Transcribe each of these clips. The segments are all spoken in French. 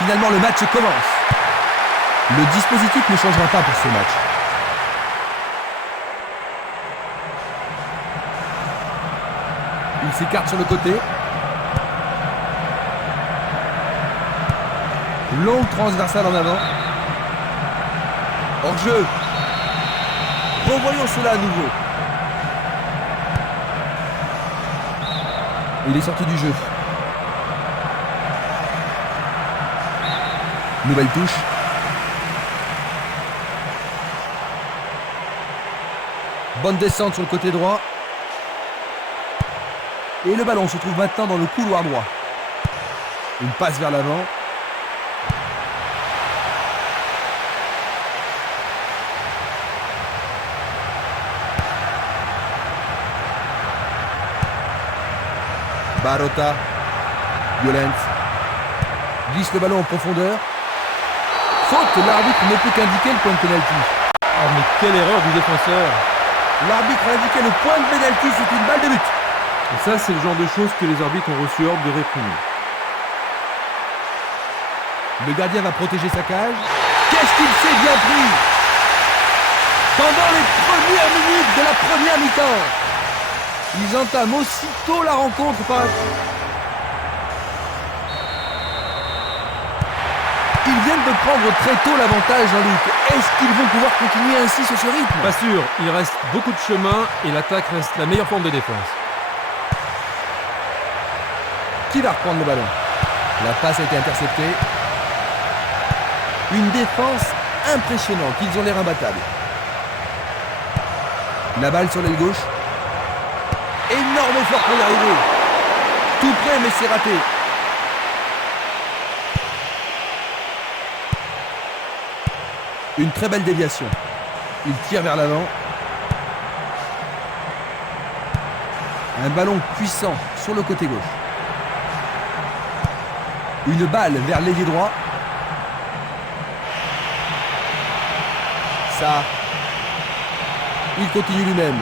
Finalement, le match commence. Le dispositif ne changera pas pour ce match. Il s'écarte sur le côté. Longue transversale en avant. Hors-jeu. Revoyons cela à nouveau. Il est sorti du jeu. Nouvelle touche. Bonne descente sur le côté droit. Et le ballon se trouve maintenant dans le couloir droit. Une passe vers l'avant. Barota. Violent. Glisse le ballon en profondeur. Faute, l'arbitre ne peut qu'indiquer le point de pénalty. Oh mais quelle erreur du défenseur. L'arbitre a indiqué le point de pénalty, c'est une balle de but. Et ça, c'est le genre de choses que les arbitres ont reçu ordre de réprimer. Le gardien va protéger sa cage. Qu'est-ce qu'il s'est bien pris pendant les premières minutes de la première mi-temps. Ils entament aussitôt la rencontre par... Ils viennent de prendre très tôt l'avantage, Jean-Luc. Est-ce qu'ils vont pouvoir continuer ainsi sur ce rythme? Pas sûr, il reste beaucoup de chemin et l'attaque reste la meilleure forme de défense. Qui va reprendre le ballon? La passe a été interceptée. Une défense impressionnante. Ils ont l'air imbattables. La balle sur l'aile gauche. Énorme effort pour y arriver. Tout près, mais c'est raté. Une très belle déviation. Il tire vers l'avant. Un ballon puissant sur le côté gauche. Une balle vers l'ailier droit. Ça. Il continue lui-même.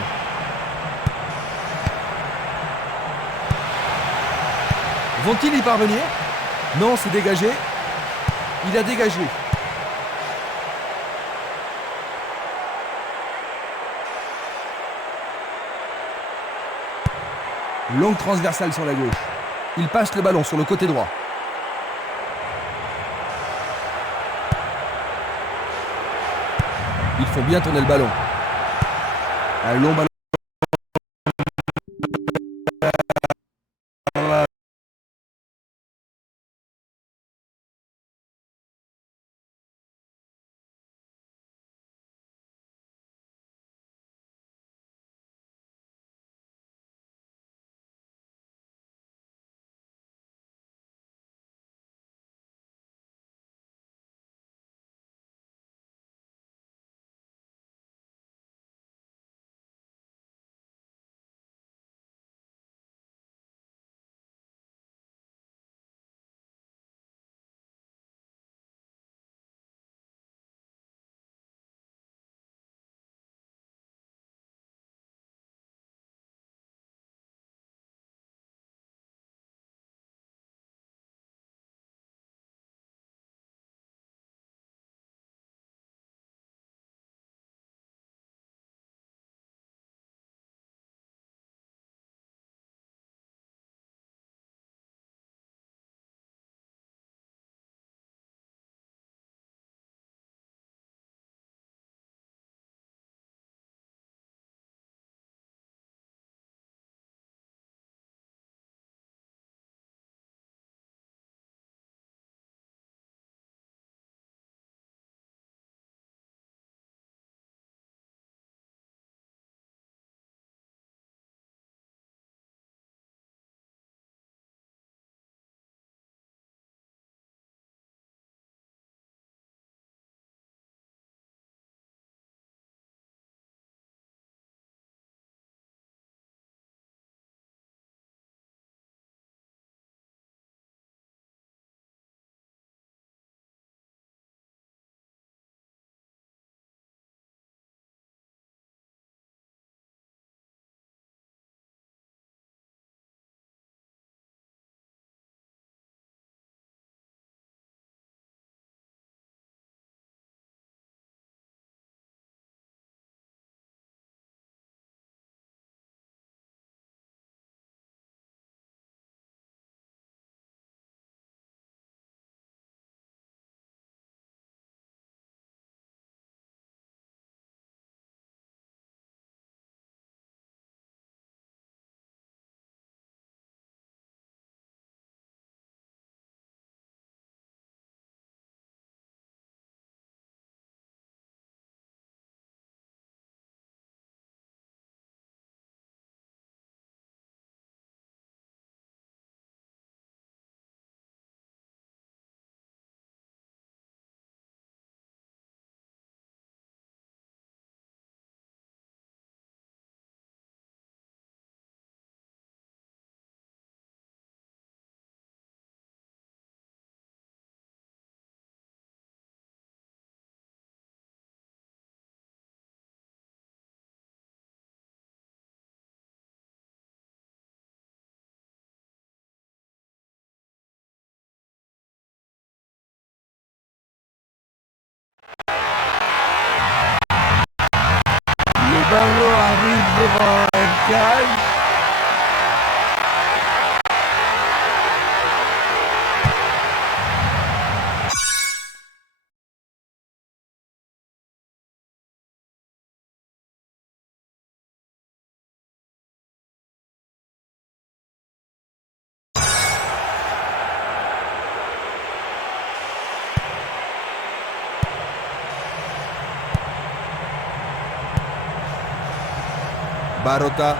Vont-ils y parvenir? Non, c'est dégagé. Il a dégagé. Longue transversale sur la gauche. Il passe le ballon sur le côté droit. Ils font bien tourner le ballon. Un long ballon. ballon arrive devant un cage. Barota.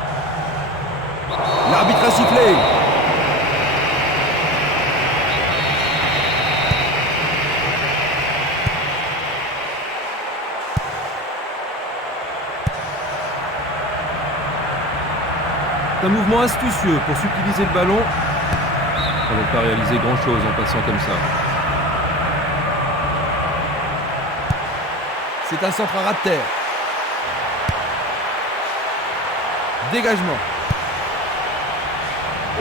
L'arbitre a sifflé. C'est un mouvement astucieux pour subtiliser le ballon. On ne va pas réaliser grand-chose en passant comme ça. C'est un centre à ras de terre. Dégagement.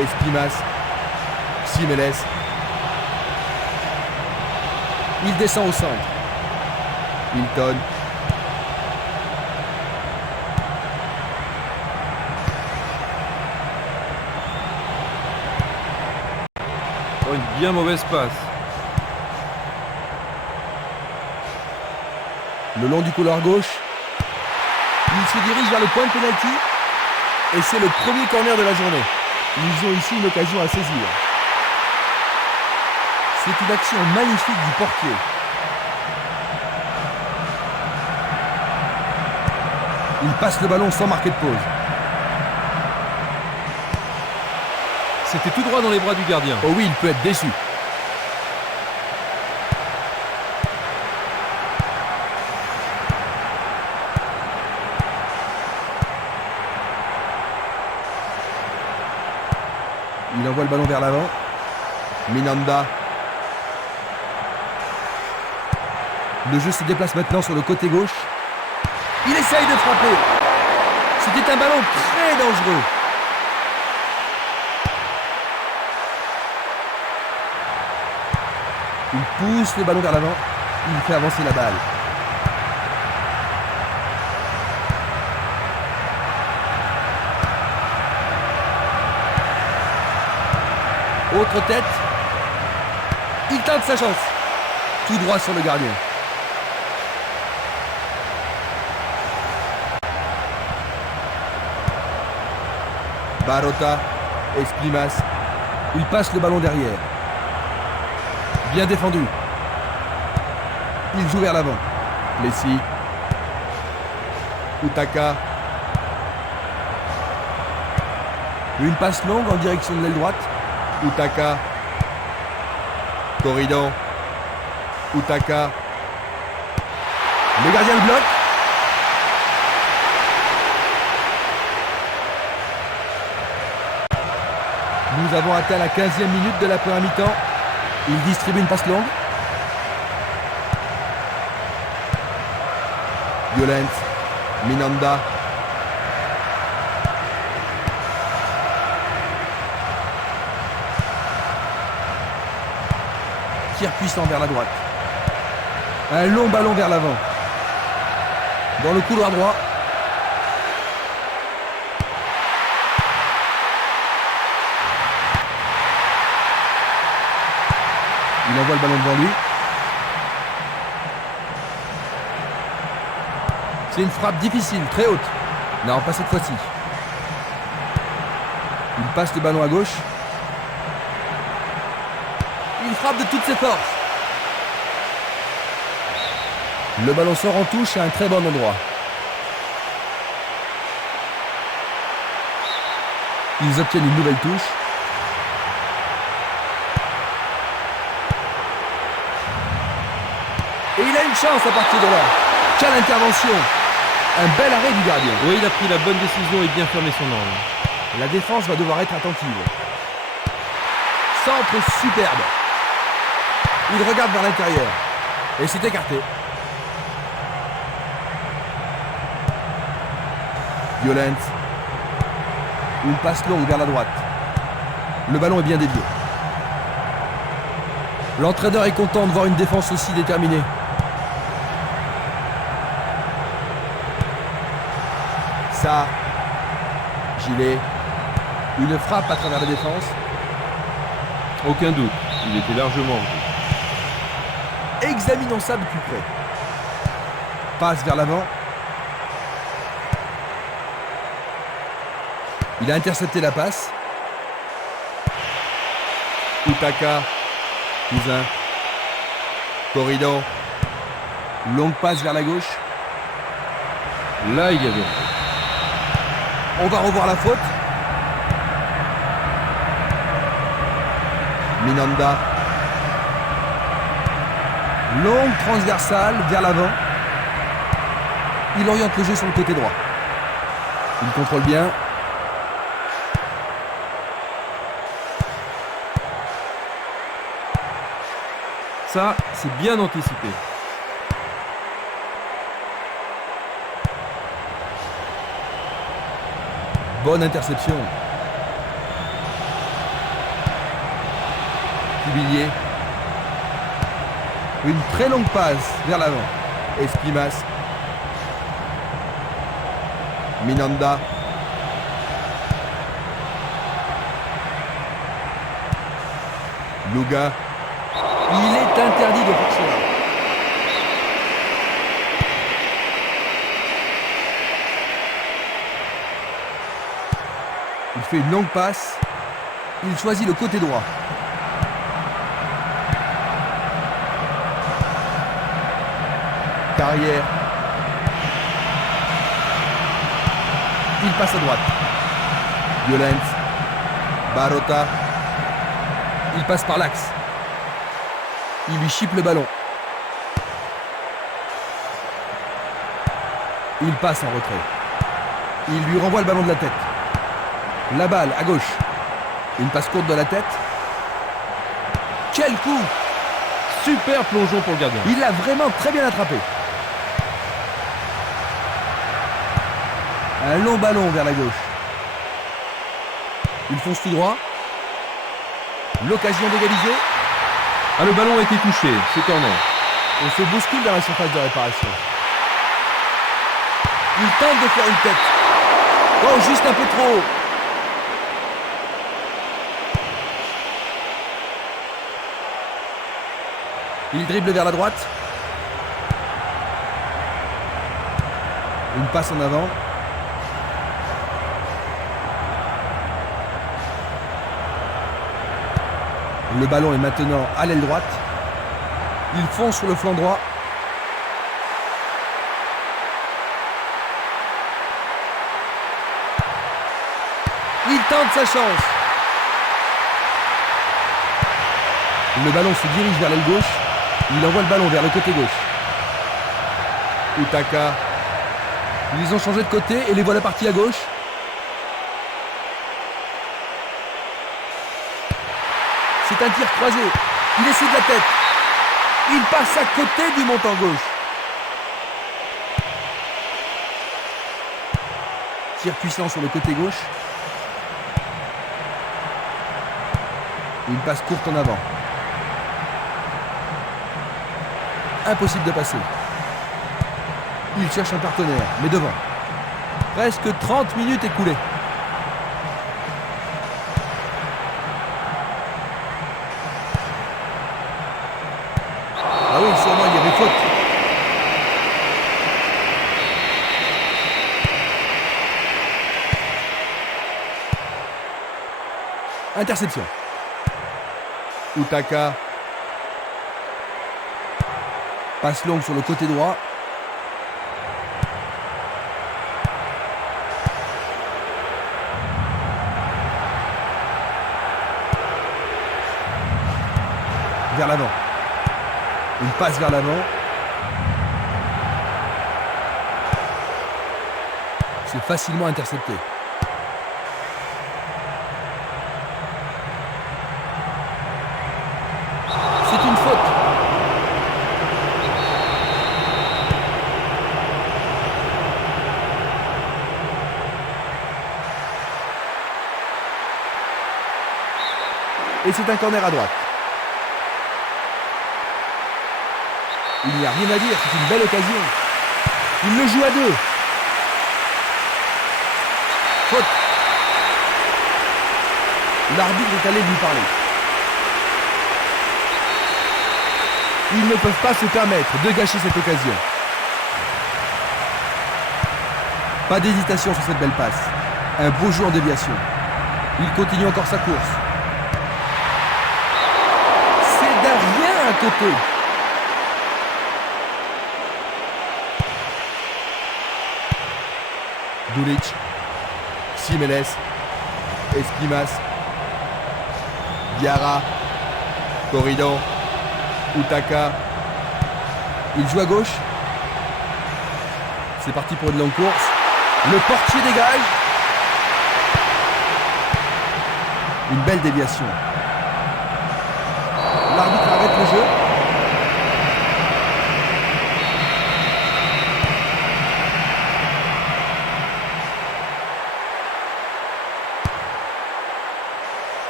Espimas. Simeles. Il descend au centre. Hilton. Oh, une bien mauvaise passe. Le long du couloir gauche. Il se dirige vers le point de pénalty. Et c'est le premier corner de la journée. Ils ont ici une occasion à saisir. C'est une action magnifique du portier. Il passe le ballon sans marquer de pause. C'était tout droit dans les bras du gardien. Oh oui, il peut être déçu. Il envoie le ballon vers l'avant. Minanda. Le jeu se déplace maintenant sur le côté gauche. Il essaye de frapper. C'était un ballon très dangereux. Il pousse le ballon vers l'avant. Il fait avancer la balle. Autre tête. Il tente sa chance. Tout droit sur le gardien. Barota. Esprimas. Il passe le ballon derrière. Bien défendu. Il joue vers l'avant. Plessis. Utaka. Une passe longue en direction de l'aile droite. Utaka. Corridon. Utaka. Le gardien le bloque. Nous avons atteint la 15e minute de la première mi-temps. Il distribue une passe longue. Violent. Minanda. Tir puissant vers la droite. Un long ballon vers l'avant. Dans le couloir droit. Il envoie le ballon devant lui. C'est une frappe difficile, très haute. Non, pas cette fois-ci. Il passe le ballon à gauche. Il frappe de toutes ses forces. Le ballon sort en touche à un très bon endroit. Ils obtiennent une nouvelle touche. Et il a une chance à partir de là. Quelle intervention! Un bel arrêt du gardien. Oui, il a pris la bonne décision et bien fermé son angle. La défense va devoir être attentive. Centre superbe. Il regarde vers l'intérieur. Et c'est écarté. Violent. Une passe longue vers la droite. Le ballon est bien dévié. L'entraîneur est content de voir une défense aussi déterminée. Ça. Gilet. Une frappe à travers la défense. Aucun doute, il était largement en jeu. Examinons ça de plus près. Passe vers l'avant. Il a intercepté la passe. Utaka. Cousin. Corridor. Longue passe vers la gauche. Là, il y avait. On va revoir la faute. Minanda. Longue transversale vers l'avant. Il oriente le jeu sur le côté droit. Il contrôle bien. Ça, c'est bien anticipé. Bonne interception. Cubillier. Une très longue passe vers l'avant. Espimas. Minanda. Luga. Il est interdit de faire cela. Il fait une longue passe. Il choisit le côté droit. Carrière. Il passe à droite. Violence. Barota. Il passe par l'axe. Il lui chipe le ballon. Il passe en retrait. Il lui renvoie le ballon de la tête. La balle à gauche. Une passe courte de la tête. Quel coup! Super plongeon pour le gardien. Il l'a vraiment très bien attrapé. Un long ballon vers la gauche. Il fonce tout droit. L'occasion d'égaliser. Ah, le ballon a été touché, c'est corner. On se bouscule dans la surface de réparation. Il tente de faire une tête. Oh, juste un peu trop haut. Il dribble vers la droite. Une passe en avant. Le ballon est maintenant à l'aile droite. Il fonce sur le flanc droit. Il tente sa chance. Le ballon se dirige vers l'aile gauche. Il envoie le ballon vers le côté gauche. Utaka. Ils ont changé de côté et les voilà partis à gauche. C'est un tir croisé. Il essaie de la tête. Il passe à côté du montant gauche. Tir puissant sur le côté gauche. Une passe courte en avant. Impossible de passer. Il cherche un partenaire, mais devant. Presque 30 minutes écoulées. Ah oui, sûrement il y avait faute. Interception. Utaka. Passe longue sur le côté droit. Vers l'avant. Une passe vers l'avant. C'est facilement intercepté. C'est une faute. Et c'est un corner à droite. Il n'y a rien à dire, c'est une belle occasion. Il le joue à deux. Faute. L'arbitre est allé lui parler. Ils ne peuvent pas se permettre de gâcher cette occasion. Pas d'hésitation sur cette belle passe. Un beau jeu en déviation. Il continue encore sa course. C'est d'un rien à côté. Dulic, Simeles, Espimas, Diarra, Corridon, Utaka. Il joue à gauche. C'est parti pour une longue course. Le portier dégage. Une belle déviation. L'arbitre arrête le jeu.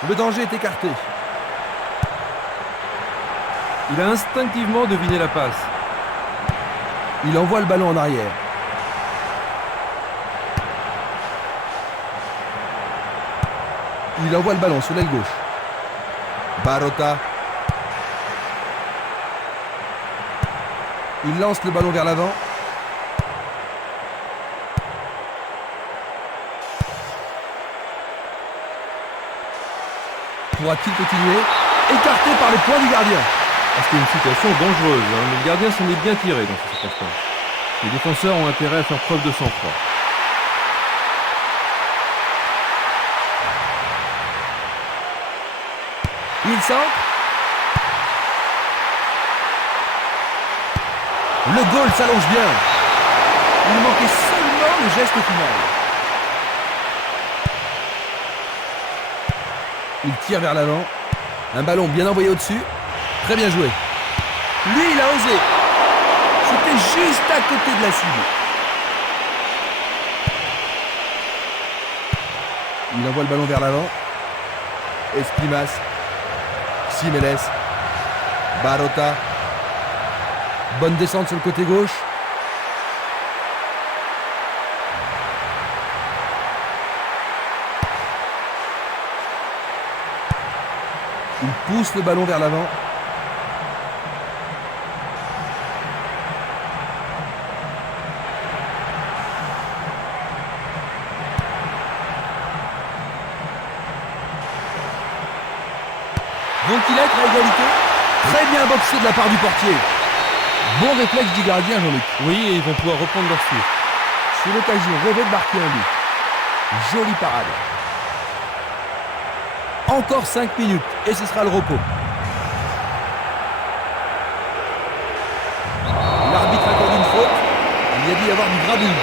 Le danger est écarté. Il a instinctivement deviné la passe. Il envoie le ballon en arrière. Il envoie le ballon sur l'aile gauche. Barota. Il lance le ballon vers l'avant. Pourra-t-il continuer? Écarté par les poings du gardien. C'était une situation dangereuse, hein, mais le gardien s'en est bien tiré dans cette circonstance. Les défenseurs ont intérêt à faire preuve de sang-froid. Il centre. Le goal s'allonge bien. Il manquait seulement le geste final. Il tire vers l'avant. Un ballon bien envoyé au-dessus. Très bien joué. Lui, il a osé. C'était juste à côté de la cible. Il envoie le ballon vers l'avant. Espimas. Simeles. Barota. Bonne descente sur le côté gauche. Il pousse le ballon vers l'avant. Vont-ils être à égalité? Très bien boxé de la part du portier. Bon réflexe du gardien, Jean-Luc. Oui, et ils vont pouvoir reprendre leur souffle. C'est l'occasion rêvée de marquer un but. Jolie parade. Encore 5 minutes et ce sera le repos. L'arbitre accorde une faute. Il y a dû y avoir du grabouille.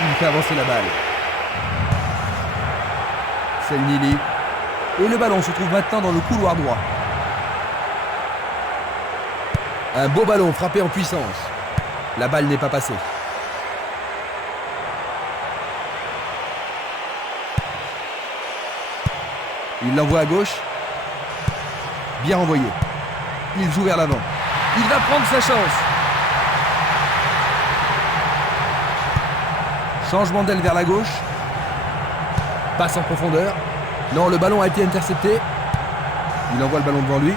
Il fait avancer la balle. C'est Nili. Et le ballon se trouve maintenant dans le couloir droit. Un beau ballon frappé en puissance. La balle n'est pas passée. Il l'envoie à gauche. Bien renvoyé. Il joue vers l'avant. Il va prendre sa chance. Changement d'aile vers la gauche. Passe en profondeur. Non, le ballon a été intercepté. Il envoie le ballon devant lui.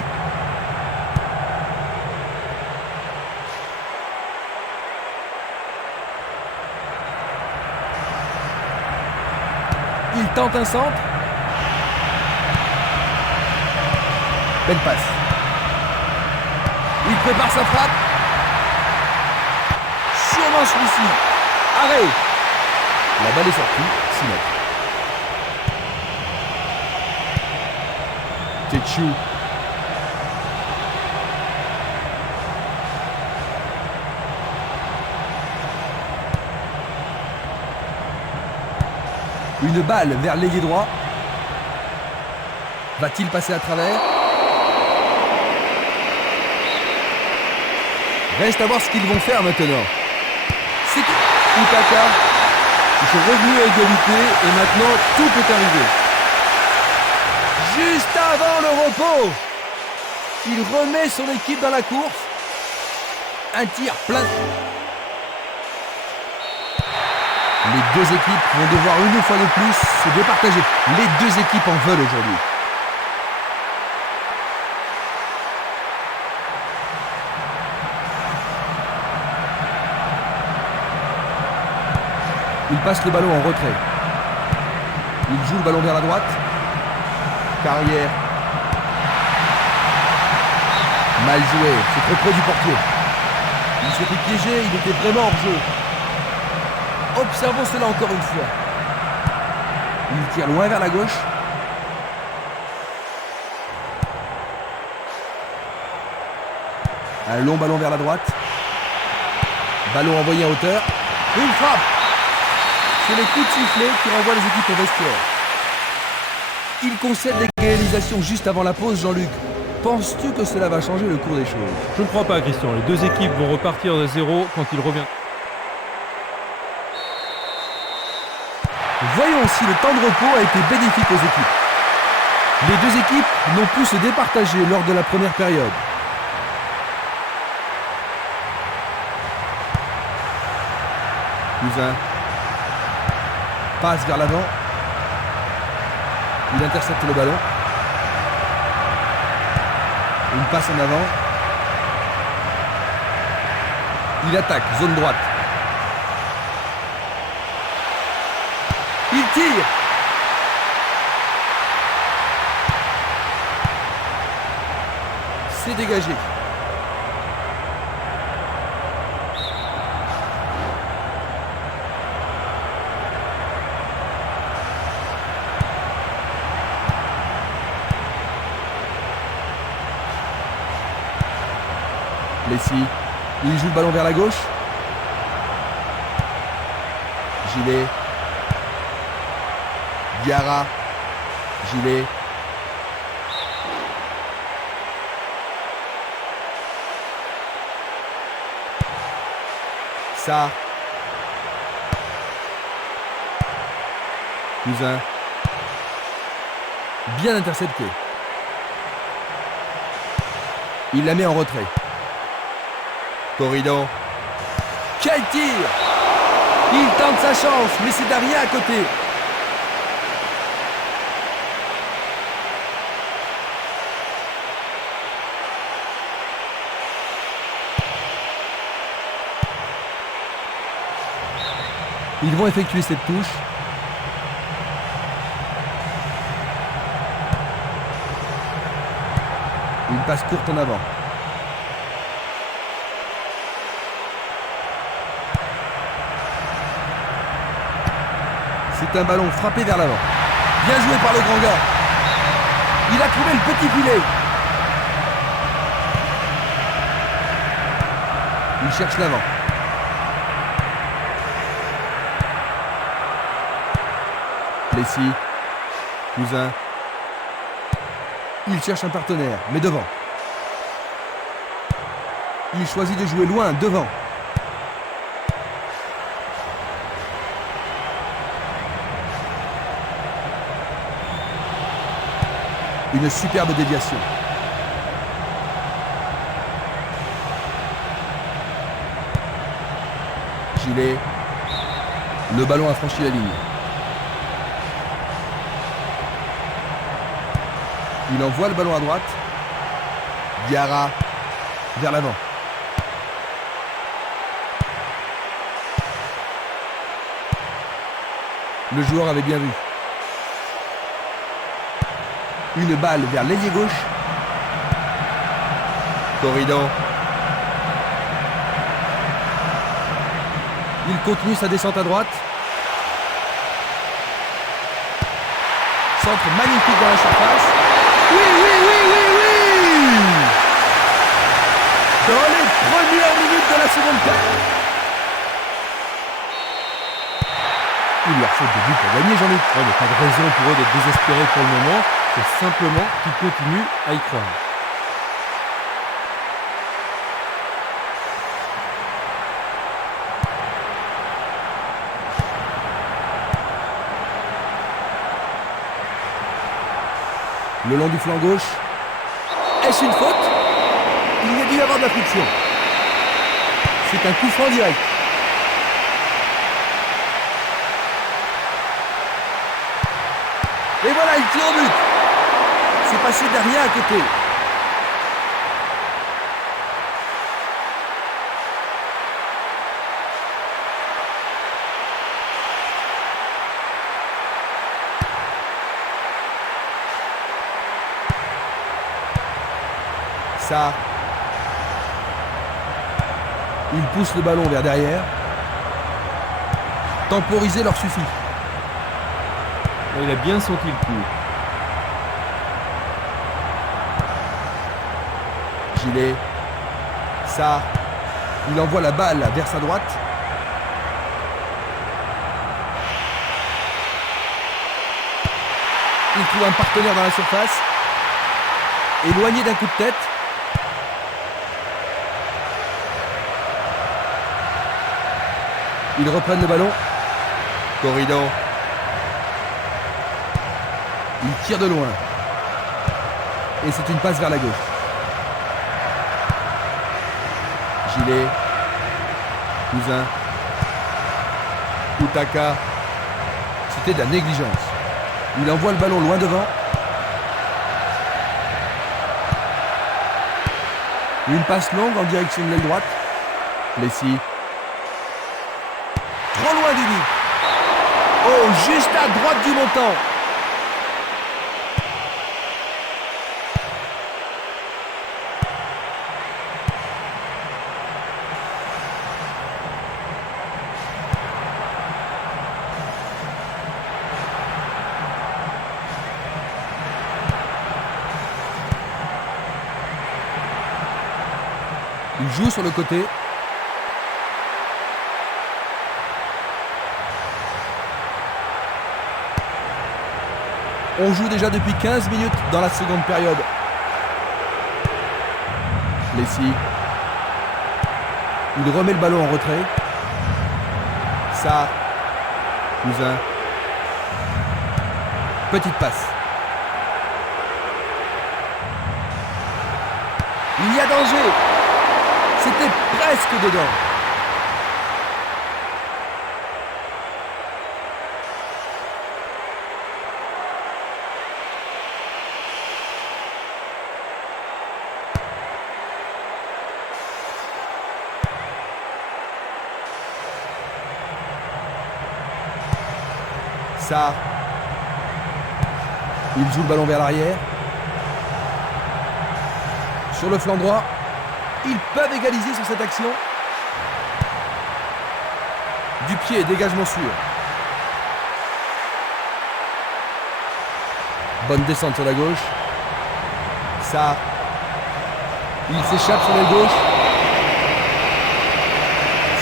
Il tente un centre. Belle passe. Il prépare sa frappe. Sûrement celui-ci. Arrêt. La balle est sortie. 6 mètres. Tetchou. Une balle vers l'ailier droit. Va-t-il passer à travers? Reste à voir ce qu'ils vont faire maintenant. C'est Utaka. Ils sont revenus à égalité et maintenant tout peut arriver. Juste avant le repos, il remet son équipe dans la course. Un tir plein. Les deux équipes vont devoir une fois de plus se départager. Les deux équipes en veulent aujourd'hui. Il passe le ballon en retrait. Il joue le ballon vers la droite. Carrière. Mal joué, c'est trop près du portier. Il s'est fait piéger, il était vraiment hors jeu. Observons cela encore une fois. Il tire loin vers la gauche. Un long ballon vers la droite. Ballon envoyé en hauteur. Une frappe. C'est les coups de sifflet qui renvoient les équipes au vestiaire. Il concède l'égalisation juste avant la pause, Jean-Luc. Penses-tu que cela va changer le cours des choses? Je ne crois pas, Christian. Les deux équipes vont repartir de zéro quand il revient. Voyons si le temps de repos a été bénéfique aux équipes. Les deux équipes n'ont pu se départager lors de la première période. Cousin passe vers l'avant. Il intercepte le ballon. Une passe en avant. Il attaque, zone droite. Il tire. C'est dégagé. Messi, il joue le ballon vers la gauche. Gilet. Diarra. Gilet. Ça. Cousin. Bien intercepté. Il la met en retrait. Corridon. Quel tir! Il tente sa chance, mais c'est Darien à côté. Ils vont effectuer cette touche. Une passe courte en avant. C'est un ballon frappé vers l'avant. Bien joué par le grand gars. Il a trouvé le petit filet. Il cherche l'avant. Messi. Cousin. Il cherche un partenaire, mais devant. Il choisit de jouer loin, devant. Une superbe déviation. Gilet. Le ballon a franchi la ligne. Il envoie le ballon à droite. Diarra vers l'avant. Le joueur avait bien vu. Une balle vers l'ailier gauche. Corridon. Il continue sa descente à droite. Centre magnifique dans la surface. Oui, oui, oui, oui, oui! Dans les premières minutes de la seconde période. Il leur faut des buts pour gagner, Jean-Luc. Ouais, mais pas de raison pour eux d'être désespérés pour le moment. C'est simplement qu'ils continuent à y croire. Le long du flanc gauche. Est-ce une faute? Il y a dû y avoir de la friction. C'est un coup franc direct. Et voilà, il tire au but. C'est passé derrière à côté. Ça. Il pousse le ballon vers derrière. Temporiser leur suffit. Il a bien senti le coup. Gilet. Ça. Il envoie la balle vers sa droite. Il trouve un partenaire dans la surface. Éloigné d'un coup de tête. Ils reprennent le ballon. Corridon. Il tire de loin. Et c'est une passe vers la gauche. Gilet. Cousin. Utaka. C'était de la négligence. Il envoie le ballon loin devant. Une passe longue en direction de l'aile droite. Plessis. Trop loin du but. Oh, juste à droite du montant. Il joue sur le côté. On joue déjà depuis 15 minutes dans la seconde période. Plessis. Il remet le ballon en retrait. Ça. Cousin. Petite passe. Il y a danger. C'était presque dedans. Ça. Il joue le ballon vers l'arrière. Sur le flanc droit. Ils peuvent égaliser sur cette action. Du pied, dégagement sûr. Bonne descente sur la gauche. Ça. Il s'échappe sur la gauche.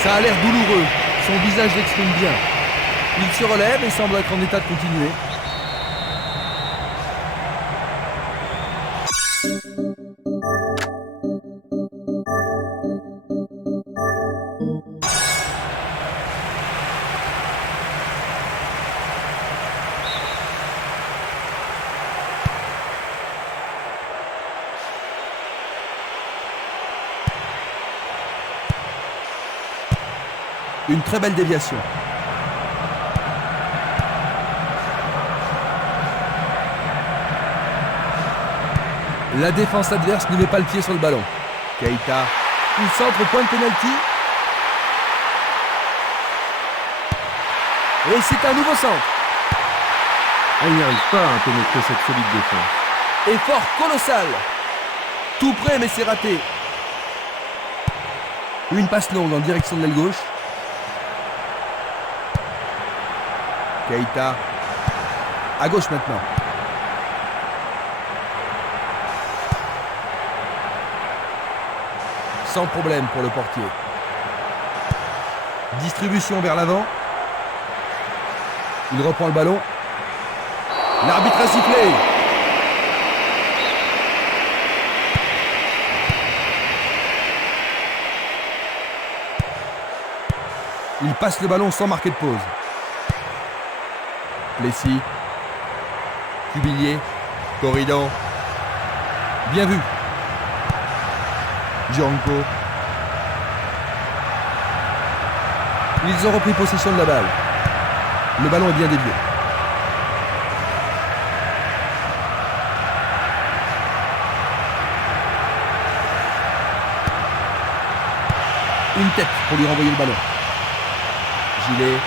Ça a l'air douloureux. Son visage l'exprime bien. Il se relève et semble être en état de continuer. Une très belle déviation. La défense adverse ne met pas le pied sur le ballon. Keita. Il centre au point de pénalty. Et c'est un nouveau centre. Il n'y arrive pas à pénétrer cette solide défense. Effort colossal. Tout près mais c'est raté. Une passe longue en direction de l'aile gauche. Keita. À gauche maintenant. Sans problème pour le portier. Distribution vers l'avant. Il reprend le ballon. L'arbitre a sifflé. Il passe le ballon sans marquer de pause. Plessis. Cubillier. Corridon. Bien vu. Gianco. Ils ont repris possession de la balle. Le ballon est bien dévié. Une tête pour lui renvoyer le ballon. Gilet.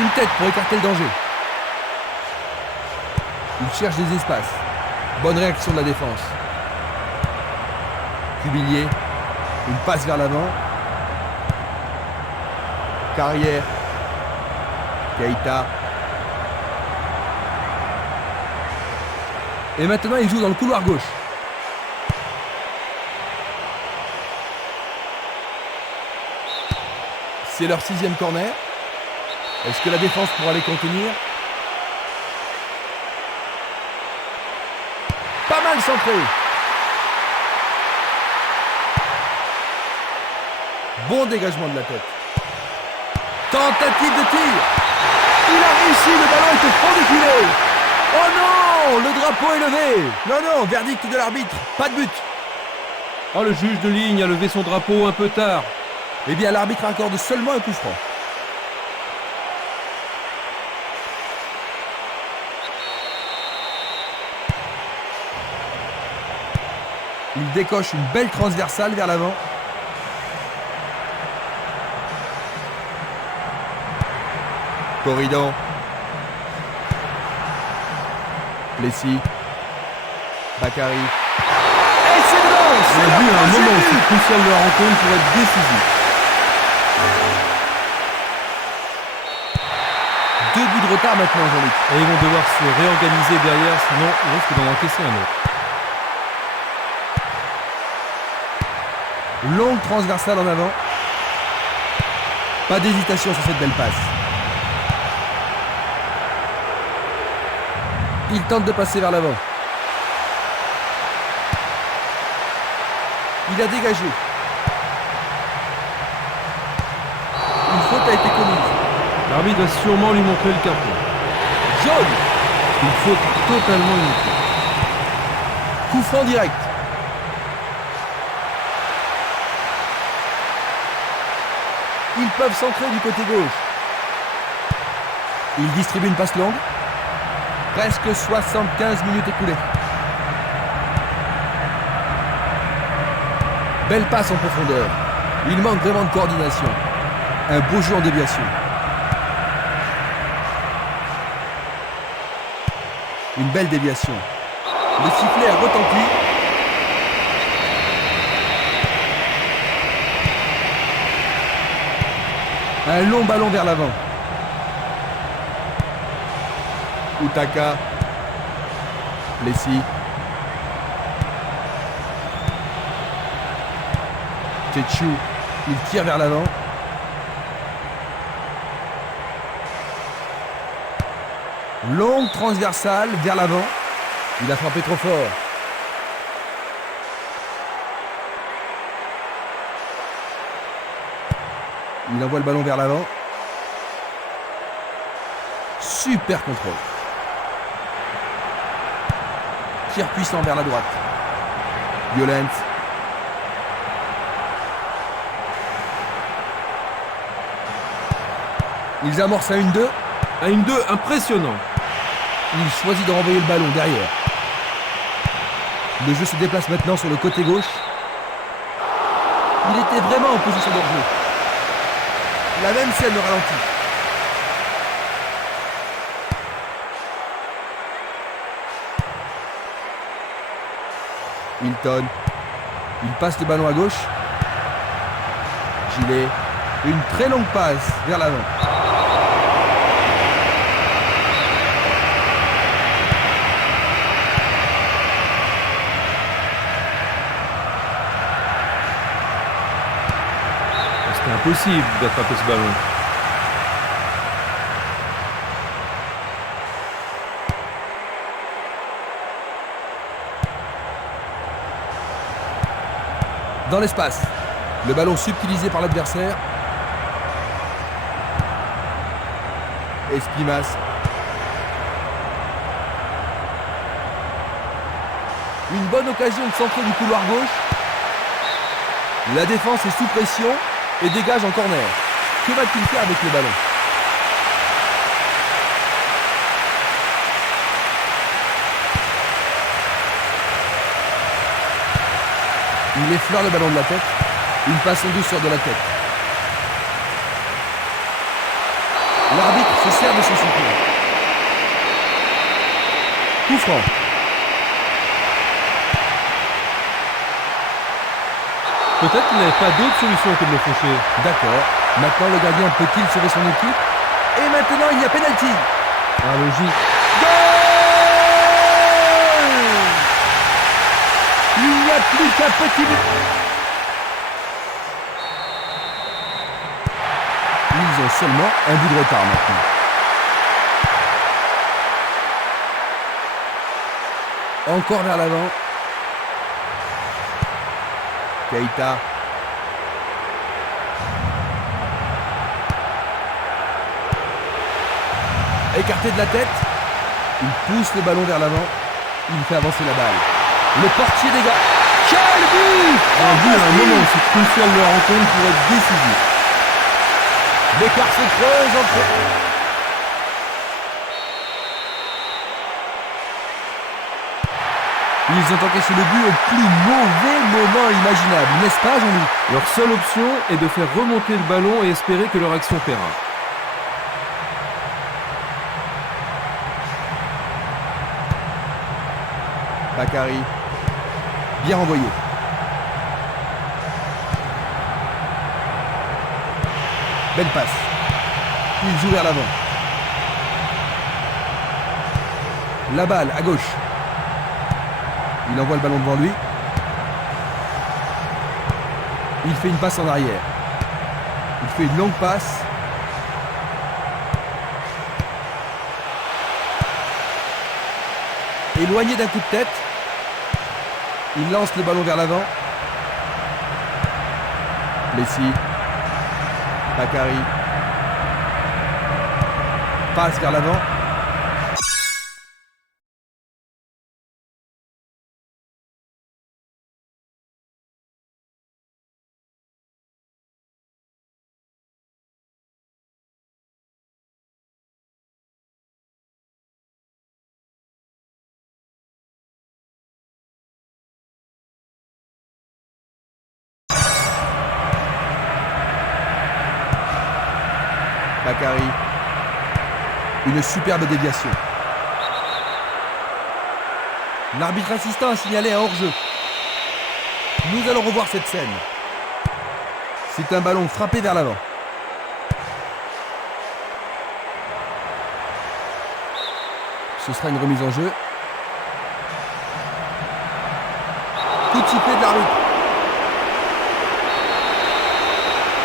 Une tête pour écarter le danger. Il cherche des espaces. Bonne réaction de la défense. Cubillier. Une passe vers l'avant. Carrière. Keita. Et maintenant, il joue dans le couloir gauche. C'est leur 6e corner. Est-ce que la défense pourra les contenir? Pas mal centré. Bon dégagement de la tête. Tentative de tir. Il a réussi, le ballon est au fond du filet. Oh non, le drapeau est levé. Non, verdict de l'arbitre, pas de but. Oh, le juge de ligne a levé son drapeau un peu tard. Eh bien, l'arbitre accorde seulement un coup franc. Il décoche une belle transversale vers l'avant. Corridon. Plessis. Bakary. Et c'est dedans. On a vu à un moment aussi crucial de la rencontre pour être décisif. 2 buts de retard maintenant, Jean-Luc. Et ils vont devoir se réorganiser derrière, sinon ils risquent d'en encaisser un autre. Longue transversale en avant. Pas d'hésitation sur cette belle passe. Il tente de passer vers l'avant. Il a dégagé. Une faute a été commise. L'arbitre va sûrement lui montrer le carton. Jaune. Une faute totalement inutile. Coup franc direct. Ils peuvent centrer du côté gauche. Il distribue une passe longue. Presque 75 minutes écoulées. Belle passe en profondeur. Il manque vraiment de coordination. Un beau jeu en déviation. Une belle déviation. Le sifflet a retenti. Un long ballon vers l'avant. Utaka. Plessis. Tchetchou. Il tire vers l'avant. Longue transversale vers l'avant. Il a frappé trop fort. Il envoie le ballon vers l'avant. Super contrôle. Tir puissant vers la droite. Violent. Ils amorcent un 1-2. Un 1-2 impressionnant. Il choisit de renvoyer le ballon derrière. Le jeu se déplace maintenant sur le côté gauche. Il était vraiment en position de jeu. La même scène au ralenti. Milton. Il passe le ballon à gauche. Gilet. Une très longue passe vers l'avant. C'était impossible d'attraper ce ballon. Dans l'espace. Le ballon subtilisé par l'adversaire. Espimas. Une bonne occasion de centrer du couloir gauche. La défense est sous pression et dégage en corner. Que va-t-il faire avec le ballon? Il effleure le ballon de la tête. Une passe en douceur de la tête. L'arbitre se sert de son sifflet. Coup franc. Peut-être qu'il n'avait pas d'autre solution que de le faucher. D'accord. Maintenant, le gardien peut-il sauver son équipe? Et maintenant, il y a pénalty. Ah, logique. Goal! Il n'y a plus qu'un petit but. Ils ont seulement un but de retard maintenant. Encore vers l'avant. Keita. Écarté de la tête. Il pousse le ballon vers l'avant. Il fait avancer la balle. Le portier dégage. Quel but! Un but à un moment aussi crucial de la rencontre pour être décisif. L'écart se creuse entre... Ils ont encaissé le but au plus mauvais moment imaginable, n'est-ce pas, Jean-Luc? Leur seule option est de faire remonter le ballon et espérer que leur action paiera. Bakary. Bien renvoyé. Belle passe. Il joue vers l'avant. La balle à gauche. Il envoie le ballon devant lui. Il fait une passe en arrière. Il fait une longue passe. Éloigné d'un coup de tête. Il lance le ballon vers l'avant. Messi. Bakary. Passe vers l'avant. Bakary. Une superbe déviation. L'arbitre assistant a signalé un hors-jeu. Nous allons revoir cette scène. C'est un ballon frappé vers l'avant. Ce sera une remise en jeu. Coup de sifflet de l'arbitre.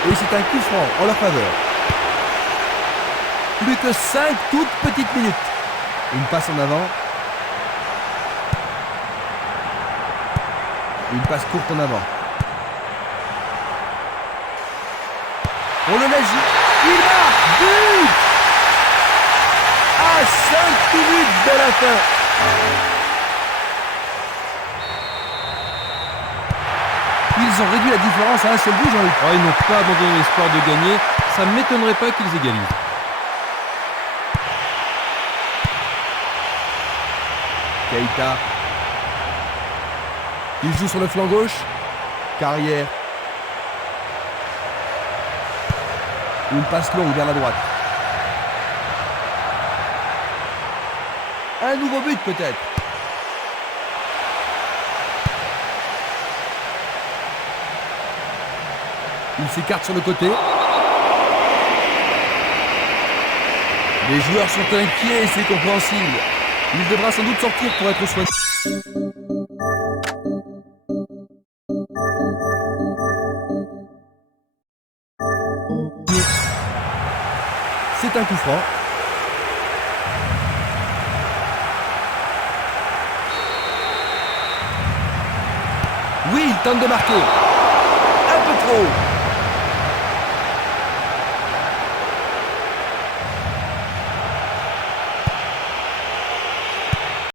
Et c'est un coup franc en leur faveur. Plus que 5 toutes petites minutes. Une passe en avant. Une passe courte en avant. On le laisse. Il marque. But à 5 minutes de la fin. Ils ont réduit la différence à un seul but, Jean-Luc. Oh, ils n'ont pas abandonné l'espoir de gagner. Ça ne m'étonnerait pas qu'ils égalisent. Keita. Il joue sur le flanc gauche. Carrière. Une passe longue vers la droite. Un nouveau but peut-être. Il s'écarte sur le côté. Les joueurs sont inquiets et c'est compréhensible. Il devra sans doute sortir pour être soigné. C'est un coup franc. Oui, il tente de marquer. Un peu trop.